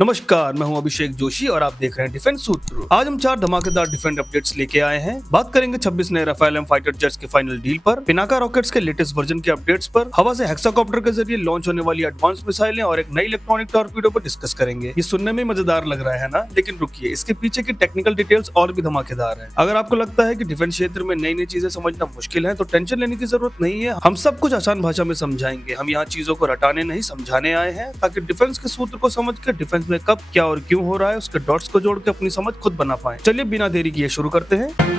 नमस्कार, मैं हूं अभिषेक जोशी और आप देख रहे हैं डिफेंस सूत्र। आज हम 4 धमाकेदार डिफेंस अपडेट्स लेके आए हैं। बात करेंगे 26 नए राफेल एम फाइटर जेट्स के फाइनल डील पर, पिनाका रॉकेट्स के लेटेस्ट वर्जन के अपडेट्स पर, हवा से हेक्साकॉप्टर के जरिए लॉन्च होने वाली एडवांस मिसाइलें और एक नई इलेक्ट्रॉनिक टॉर्पीडो पर डिस्कस करेंगे। ये सुनने में मजेदार लग रहा है ना, लेकिन रुकिए, इसके पीछे की टेक्निकल डिटेल्स और भी धमाकेदार है। अगर आपको लगता है कि डिफेंस क्षेत्र में नई नई चीजें समझना मुश्किल है तो टेंशन लेने की जरूरत नहीं है। हम सब कुछ आसान भाषा में समझाएंगे। हम यहाँ चीजों को रटाने नहीं समझाने आए हैं, ताकि डिफेंस के सूत्र को समझ कर डिफेंस में कब क्या और क्यों हो रहा है उसके डॉट्स को जोड़ के अपनी समझ खुद बना पाए। चलिए बिना देरी किए शुरू करते हैं।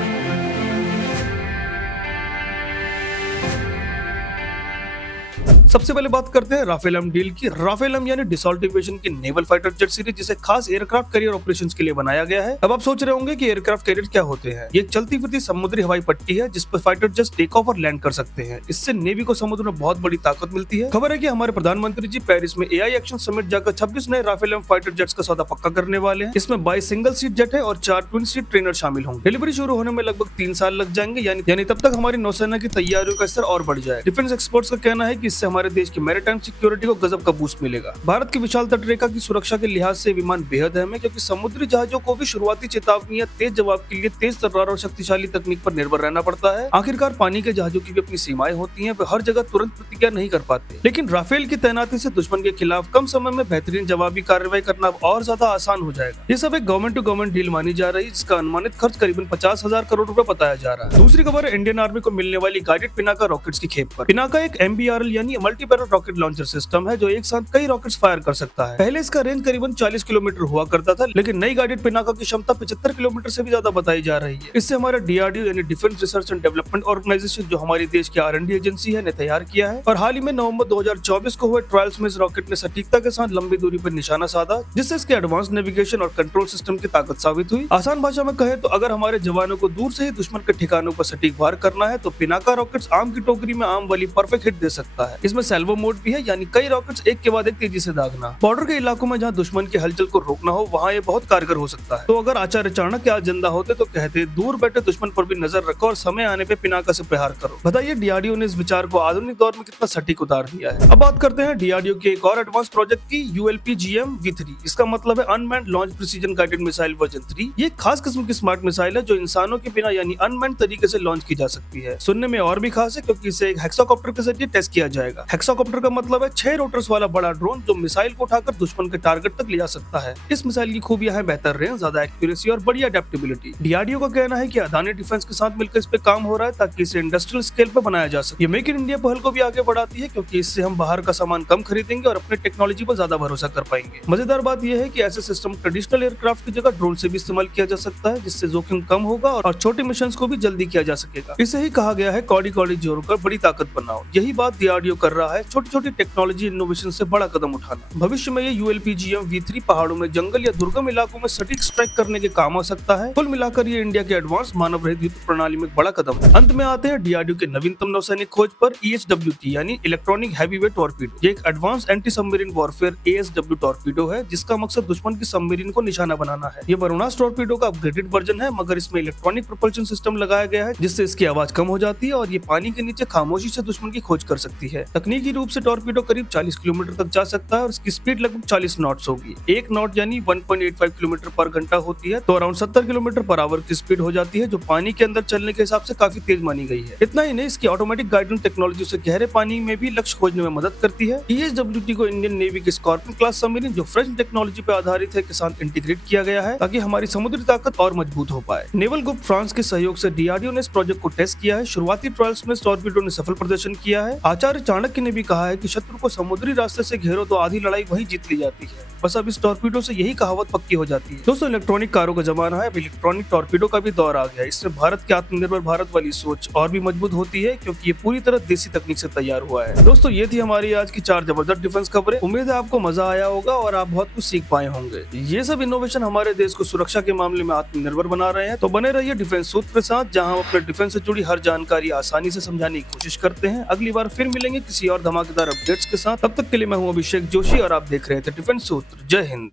सबसे पहले बात करते हैं राफेल एम डील की। राफेल एम यानी डसॉल्ट एविएशन की नेवल फाइटर जेट सीरीज, जिसे खास एयरक्राफ्ट कैरियर ऑपरेशंस के लिए बनाया गया है। अब आप सोच रहे होंगे कि एयरक्राफ्ट कैरियर क्या होते हैं। ये एक चलती फिरती समुद्री हवाई पट्टी है जिस पर फाइटर जेट्स टेक ऑफ और लैंड कर सकते हैं। इससे नेवी को समुद्र में बहुत बड़ी ताकत मिलती है। खबर है कि हमारे प्रधानमंत्री जी पेरिस में एआई एक्शन समिट जाकर 26 नए राफेल एम फाइटर जेट्स का सौदा पक्का करने वाले हैं। इसमें 22 सिंगल सीट जेट है और 4 ट्विन सीट ट्रेनर शामिल होंगे। डिलीवरी शुरू होने में लगभग 3 साल लग जाएंगे, यानी तब तक हमारी नौसेना की तैयारियों का स्तर और बढ़ जाए। डिफेंस एक्सपर्ट्स का कहना है कि इससे हमारे देश की मैरीटाइम सिक्योरिटी को गजब का बूस्ट मिलेगा। भारत की विशाल तटरेखा की सुरक्षा के लिहाज से विमान बेहद अहम है, क्योंकि समुद्री जहाजों को भी शुरुआती चेतावनी या तेज जवाब के लिए तेज तर्रार और शक्तिशाली तकनीक पर निर्भर रहना पड़ता है। आखिरकार पानी के जहाजों की भी अपनी सीमाएं होती हैं, वे हर जगह तुरंत प्रतिक्रिया नहीं कर पाते। लेकिन राफेल की तैनाती से दुश्मन के खिलाफ कम समय में बेहतरीन जवाबी कार्रवाई करना और ज्यादा आसान हो जाएगा। ये सब एक गवर्नमेंट टू गवर्नमेंट डील मानी जा रही है, जिसका अनुमानित खर्च करीबन 50,000 करोड़ रुपए बताया जा रहा है। दूसरी खबर है इंडियन आर्मी को मिलने वाली गाइडेड पिनाका रॉकेट्स की खेप पर। पिनाका एक MBRL यानी multi barrel rocket launcher system है, जो एक साथ कई रॉकेट्स फायर कर सकता है। पहले इसका रेंज करीबन 40 किलोमीटर हुआ करता था, लेकिन नई गाइडेड पिनाका की क्षमता 75 किलोमीटर से भी ज्यादा बताई जा रही है। इससे हमारा DRDO यानी defence research and development organisation, जो हमारी देश की R&D एजेंसी है, ने तैयार किया है। और हाल ही में नवंबर 2024 को हुए ट्रायल्स में इस रॉकेट ने सटीकता के साथ लंबी दूरी पर निशाना साधा, जिससे इसके एडवांस नेविगेशन और कंट्रोल सिस्टम की ताकत साबित हुई। आसान भाषा में कहे तो अगर हमारे जवानों को दूर से ही दुश्मन के ठिकानों पर सटीक वार करना है तो पिनाका रॉकेट्स आम की टोकरी में आम वाली परफेक्ट हिट दे सकता है। इसमें सेल्वो मोड भी है, यानी कई रॉकेट्स एक के बाद एक तेजी से दागना। बॉर्डर के इलाकों में जहां दुश्मन की हलचल को रोकना हो, वहां ये बहुत कारगर हो सकता है। तो अगर आचार्य चाणक्य आज जिंदा होते तो कहते, दूर बैठे दुश्मन पर भी नजर रखो और समय आने पे पिनाका से प्रहार करो। बताइए DRDO ने इस विचार को आधुनिक दौर में कितना सटीक उतार दिया है। अब बात करते हैं DRDO के एक और एडवांस प्रोजेक्ट की, ULPGM-V3। इसका मतलब है unmanned launch precision guided missile version 3। ये एक खास किस्म की स्मार्ट मिसाइल है जो इंसानों के बिना यानी अनमैन्ड तरीके से लॉन्च की जा सकती है। सुनने में और भी खास है, क्योंकि इसे एक हेक्साकॉप्टर के जरिए टेस्ट किया जाएगा। हेक्साकॉप्टर का मतलब है 6 रोटर्स वाला बड़ा ड्रोन जो मिसाइल को उठाकर दुश्मन के टारगेट तक ले जा सकता है। इस मिसाइल की खूबियां है बेहतर रेंज, ज्यादा एक्यूरेसी और बड़ी अडेप्टेबिलिटी। DRDO का कहना है कि अदानी डिफेंस के साथ मिलकर इस पे काम हो रहा है, ताकि इसे इंडस्ट्रियल स्केल पे बनाया जा सके। ये मेक इन इंडिया पहल को भी आगे बढ़ाती है, क्योंकि इससे हम बाहर का सामान कम खरीदेंगे और अपने टेक्नोलॉजी पर ज्यादा भरोसा कर पाएंगे। मजेदार बात यह है कि ऐसे सिस्टम ट्रेडिशनल एयरक्राफ्ट की जगह ड्रोन से भी इस्तेमाल किया जा सकता है, जिससे जोखिम कम होगा और छोटे मिशन को भी जल्दी किया जा सकेगा। इसे ही कहा गया है कौड़ी कौड़ी जोड़कर बड़ी ताकत बनाओ। यही बात DRDO कर रहा है, छोटी छोटी टेक्नोलॉजी इनोवेशन से बड़ा कदम उठाना। भविष्य में ये ULPGM-V3 पहाड़ों में, जंगल या दुर्गम इलाकों में सटीक स्ट्राइक करने के काम आ सकता है। कुल मिलाकर ये इंडिया के एडवांस मानव रहित युद्ध प्रणाली में एक बड़ा कदम है। अंत में आते हैं DRDO के नवीनतम नौसैनिक खोज पर, EHWT यानी इलेक्ट्रॉनिक हैवीवेट टॉर्पीडो। ये एक advance anti submarine warfare ASW torpedo है, जिसका मकसद दुश्मन की सबमरीन को निशाना बनाना है। ये वरुणास टॉर्पीडो का अपग्रेडेड वर्जन है, मगर इसमें इलेक्ट्रॉनिक प्रोपल्शन सिस्टम लगाया गया है, जिससे इसकी आवाज कम हो जाती है और ये पानी के नीचे खामोशी से दुश्मन की खोज कर सकती है। तकनीकी रूप से टॉर्पीडो करीब 40 किलोमीटर तक जा सकता है और इसकी स्पीड लगभग 40 नॉट्स होगी। 1 नॉट यानी 1.85 किलोमीटर पर घंटा होती है, तो अराउंड 70 किलोमीटर पर आवर की स्पीड हो जाती है, जो पानी के अंदर चलने के हिसाब से काफी तेज मानी गई है। इतना ही नहीं, इसकी ऑटोमेटिक गाइडेंस टेक्नोलॉजी से गहरे पानी में भी लक्ष्य खोजने में मदद करती है। EHWT को इंडियन नेवी के स्कॉर्पियन क्लास सबमरीन, जो फ्रेंच टेक्नोलॉजी पर आधारित है, के साथ इंटीग्रेट किया गया है, ताकि हमारी समुद्री ताकत और मजबूत हो पाए। नेवल ग्रुप फ्रांस के सहयोग से DRDO ने इस प्रोजेक्ट को टेस्ट किया है। शुरुआती ट्रायल्स में टॉर्पीडो ने सफल प्रदर्शन किया है। आचार्य चाणक्य ने भी कहा है कि शत्रु को समुद्री रास्ते से घेरो तो आधी लड़ाई वहीं जीत ली जाती है। बस अब इस टॉर्पीडो से यही कहावत पक्की हो जाती है। दोस्तों, इलेक्ट्रॉनिक कारों का जमाना है, अब इलेक्ट्रॉनिक टॉर्पीडो का भी दौर आ गया है। इससे भारत की आत्मनिर्भर भारत वाली सोच और भी मजबूत होती है, क्योंकि ये पूरी तरह देसी तकनीक से तैयार हुआ है। दोस्तों, ये थी हमारी आज की 4 जबरदस्त डिफेंस खबरें। उम्मीद है आपको मजा आया होगा और आप बहुत कुछ सीख पाए होंगे। ये सब इनोवेशन हमारे देश को सुरक्षा के मामले में आत्मनिर्भर बना रहे हैं। तो बने रहिए डिफेंस सूत्र के साथ, जहां हम अपने डिफेंस से जुड़ी हर जानकारी आसानी से समझाने की कोशिश करते हैं। अगली बार फिर मिलेंगे किसी और धमाकेदार अपडेट्स के साथ। तब तक के लिए मैं हूं अभिषेक जोशी और आप देख रहे थे डिफेंस सूत्र। जय हिंद।